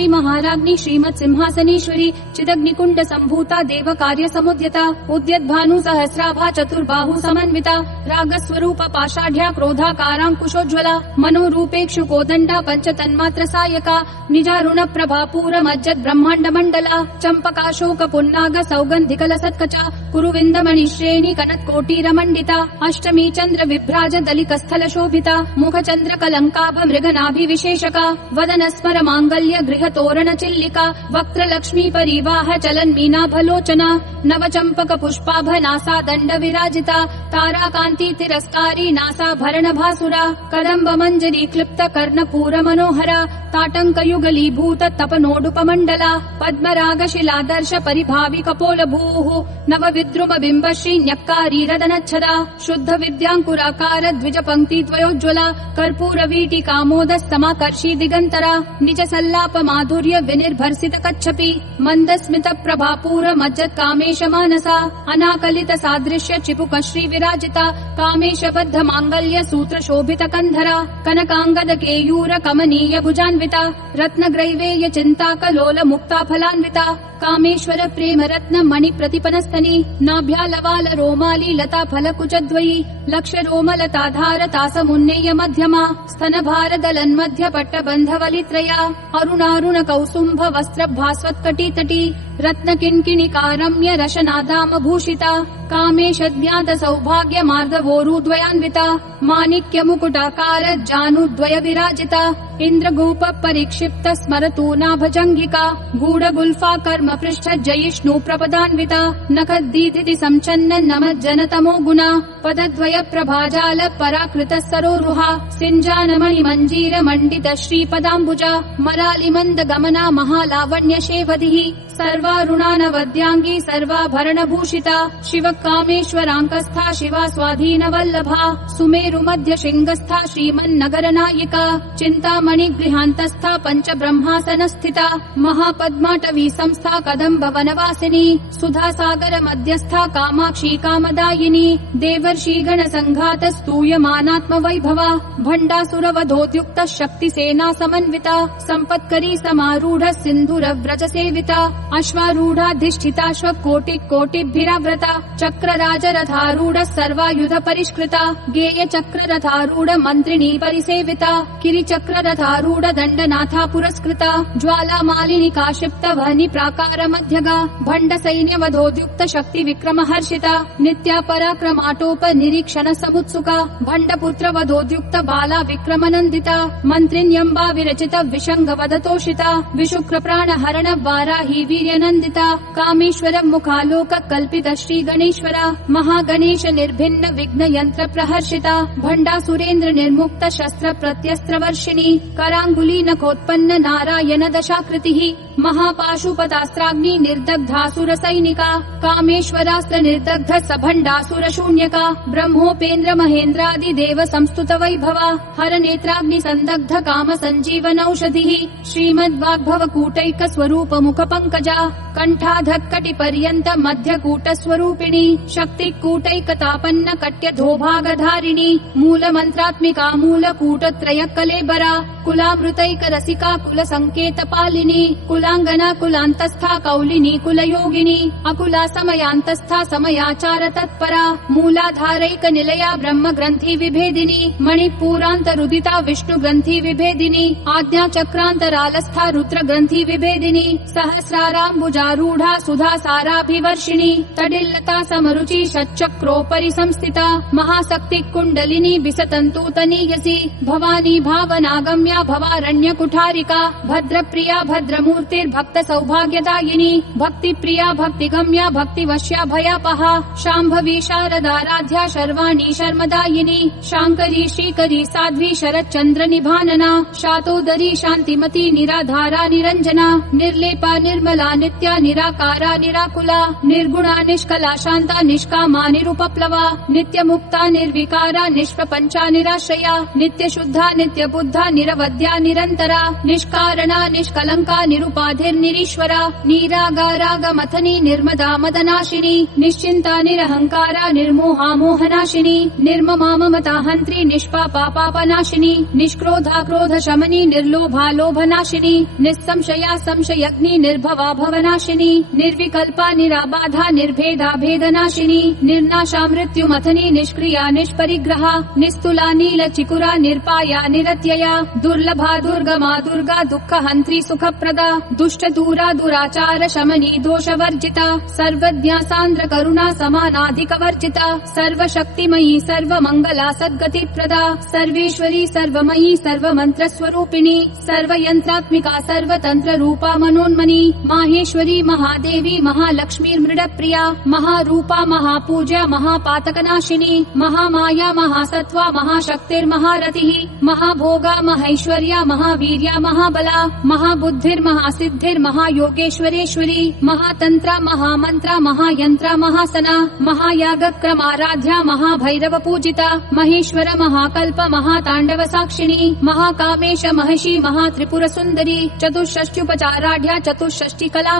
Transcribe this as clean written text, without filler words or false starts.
श्री महाराज्ञी श्रीमत् सिंहासनेश्वरी चिदग्निकुंड संभूता देव कार्य समुद्यता उद्यद्भानु सहस्राभा चतुर्बाहु समन्विता रागस्वरूप पाषाढ्या क्रोधाकारांकुशोज्ज्वला मनोरूपेक्षु कोदंडा पंचतन्मात्र सायका निजारुण प्रभापूर मज्जद ब्रह्मांड मंडला चंपकाशोक पुन्नाग सौगंधिकल सत्कचा कुरुविंदमणि श्रेणी कनत्कोटीर मंडिता अष्टमी चंद्र विभ्राज दलिकस्थल शोभिता मुख चंद्र कलंकाभ मृगनाभि विशेषका वदन स्मर मांगल्य गृह तोरण चिल्लिका वक्त्र लक्ष्मी परिवाह चलन मीनाभलोचना नव चंपक पुष्पाभ नासा दंड विराजिता तारा कांति तिरस्कारी नासा भरण भासुरा कदम्ब मंजरी क्लिप्त कर्ण पूर मनोहरा ताटंक युगलीभूत तपनोडुपमंडला पद्मराग शिलादर्श परिभावि कपोल भूः नव विद्रुम बिंब श्री न्यक्कारी रदनच्छदा शुद्ध विद्यांकुराकार द्विज पंक्ति द्वयोज्ज्वला कर्पूर वीटी कामोद समाकर्षी दिगंतरा निज सल्लाप माधुर्य विनिर्भर्सित कच्छपि मंद स्मित प्रभापूर मज्जत कामेश मानसा अनाकलित सादृश्य चिपुक श्री विराजिता कामेश बद्ध मांगल्य सूत्र शोभित कंधरा कनकांगद केयूर कमनीय भुजान्विता रत्न ग्रैवेय चिंता कलोल मुक्ता फलान्विता कामेश्वर प्रेम रत्न मणि प्रतिपनस्तनी नाभ्यालवाल रोमाली लता फल कुचद्वयी लक्ष रोमलताधार तासमुन्नेय मध्यमा स्तन भार दलन मध्य पट्ट बंधवलित्रया अरुणारुण कौसुंभ वस्त्र भास्वत्कटी तटी रत्न किंकिणिकारम्य रशनादाम भूषिता कामेशद्याद सौभाग्य मार्दवोरुद्वयान्विता माणिक्य मुकुटाकार जानुद्वय विराजिता इंद्रगोप परिक्षिप्त स्मरतूनाभजंगिका गूढ़ गुल्फा कर्म पृष्ठ जयिष्णु प्रपदान्विता नखद्दीधिति संचन्न नमज्जन तमो गुणा पदद्वय प्रभाजाल पराकृत सरोरुहा सिंजानमणि मंजीर मंडित श्रीपदाम्बुजा मरालि मंद गमना महालावण्य शेवधिः सर्वारुणानवद्यांगी सर्वाभरण भूषिता शिव कामेश्वरांकस्था शिवा स्वाधीन वल्लभा सुमेरु मध्य शृंगस्था श्रीमन्नगर नायिका चिंतामणि गृहांतस्था पंच ब्रह्मासन स्थिता महापद्माटवी संस्था कदम्ब वनवासिनी सुधा सागर मध्यस्था कामाक्षी कामदायिनी देवर्षि गण संघात स्तूयमानात्म वैभवा भंडासुरवधोद्युक्त शक्ति सेना समन्विता संपत्करी समारूढ़ सिंधुर व्रज सेविता अश्वारूढ़ाधिष्ठिताश्व कोटि कोटिभिराव्रता चक्र राज रथारूढ़ सर्वायुध परिष्कृता गेय चक्र रथारूढ़ मंत्रिणी परिसेविता किरि चक्र रथारूढ़ दंडनाथा पुरस्कृता ज्वाला मालिनी काशिप्त वहनी प्राकार मध्यगा भंड सैन्य वधोद्युक्त शक्ति विक्रम हर्षिता नित्या पराक्रमाटोप निरीक्षण समुत्सुका भंड पुत्र वधोद्युक्त बाला विक्रम नंदिता मंत्रिण्यंबा विरचित विशंग वदतोषिता विशुक्र प्राण हरण वाराही वीर्यनंदिता कामेश्वर मुखालोक कल्पित श्री गणेश्वरा महागणेश निर्भिन्न विघ्न यंत्र प्रहर्षिता भंडा सुरेंद्र निर्मुक्त शस्त्र प्रत्यस्त्र वर्षिणी करांगुली नखोत्पन्न नारायण दशाकृतिः महापाशुपतास्त्राग्नि निर्दग्धासुर सैनिका कामेश्वरास्त्र निर्दग्ध सभंडासुर शून्यका ब्रह्मोपेन्द्र महेन्द्रादि देव संस्तुत वैभवा हर नेत्राग्नि संदग्ध काम संजीवन औषधिः श्रीमद्वाग्भव कूटैक स्वरूप मुख पंकजा कंठाधक्कटि पर्यंत मध्य कूट स्वरूपिणी शक्ति कूटैकतापन्न कट्य धोभागधारिणी मूल मंत्रात्मिका मूल कूट त्रय कलेबरा कुलामृतैक रसिका कुल संकेत पालिनी कुलांगना कुलांतस्था कौलिनी कुल योगिनी अकुला समयांतस्था समयाचार तत्परा मूलाधारैक निलया ब्रह्म ग्रंथि विभेदिनी मणिपूरांत रुदिता विष्णु ग्रंथि विभेदिनी आज्ञा चक्रांतरालस्था रुद्र ग्रंथि विभेदिनी सहस्राराम्बुजारूढ़ा सुधा साराभिवर्षिणी तडिल्लता समरुचि षट्चक्रोपरि संस्थिता महाशक्ति कुंडलिनी विसतंतूतनीयसी भवानी भावनागम्या भवारण्य कुठारिका भद्र प्रिया भद्रमूर्तिर्भक्त सौभाग्यदायिनी भक्ति प्रिया भक्तिगम्या भक्तिवश्या भयापहा शाम्भवी शारदाराध्या शर्वाणी शर्मदायिनी शांकरी श्रीकरी साध्वी शरच्चंद्र निभानना शातोदरी शांतिमती निराधारा निरंजना निर्लेपा निर्मला नित्या निराकारा निराकुला निर्गुणा निष्कला शांता निष्कामा निरुपप्लवा नित्यमुक्ता निर्विकारा निष्प्रपंचा निराश्रया नित्यशुद्धा नित्यबुद्धा निरवध्या निरन्तरा निष्कारणा निष्कलंका निरुपाधिर्निरीश्वरा निरागारागमथनी निर्मदा मदनाशिनी निश्चिंता निरहंकारा निर्मोहा मोहनाशिनी निर्ममा ममता हंत्री निष्पापा पापनाशिनी निष्क्रोधा क्रोध शमनी निर्लोभा लोभनाशिनी निस्संशया संशयग्नि निर्भवा भवनाशिनी निर्विकल्पा निराबाधा निर्भेदा भेदनाशिनी निर्नाशा मृत्युमथनी निष्क्रिया निष्परिग्रहा निस्तुला नीलचिकुरा निर्पाया निरत्यया दुर्लभा दुर्गमा दुर्गा दुःखहन्त्री सुखप्रदा दुष्टदूरा दुराचार शमनी दोषवर्जिता सर्वज्ञा सान्द्र करुणा समानाधिकवर्जिता सर्वशक्तिमयी सर्वमङ्गला सद्गतिप्रदा सर्वेश्वरी सर्वमयी सर्वमन्त्रस्वरूपिणी सर्वयन्त्रात्मिका सर्वतन्त्ररूपा मनोन्मनी माहेश्वरी महादेवी महालक्ष्मीर्मृडप्रिया महारूपा महापूज्या महापातकनाशिनी महामाया महासत्त्वा महाशक्तिर्महारतिः महाभोगा महैश्वर्या महावीर्या महाबला महाबुद्धिर्महासिद्धिर्महायोगेश्वरेश्वरी महातन्त्रा महामन्त्रा महायन्त्रा महासना महायागक्रमाराध्या महाभैरव पूजिता महेश्वर महाकल्प महाताण्डव साक्षिणी महाकामेश महिषी महात्रिपुरसुन्दरी चतुष्षष्ट्युपचाराढ्या चतुष्षष्टिकला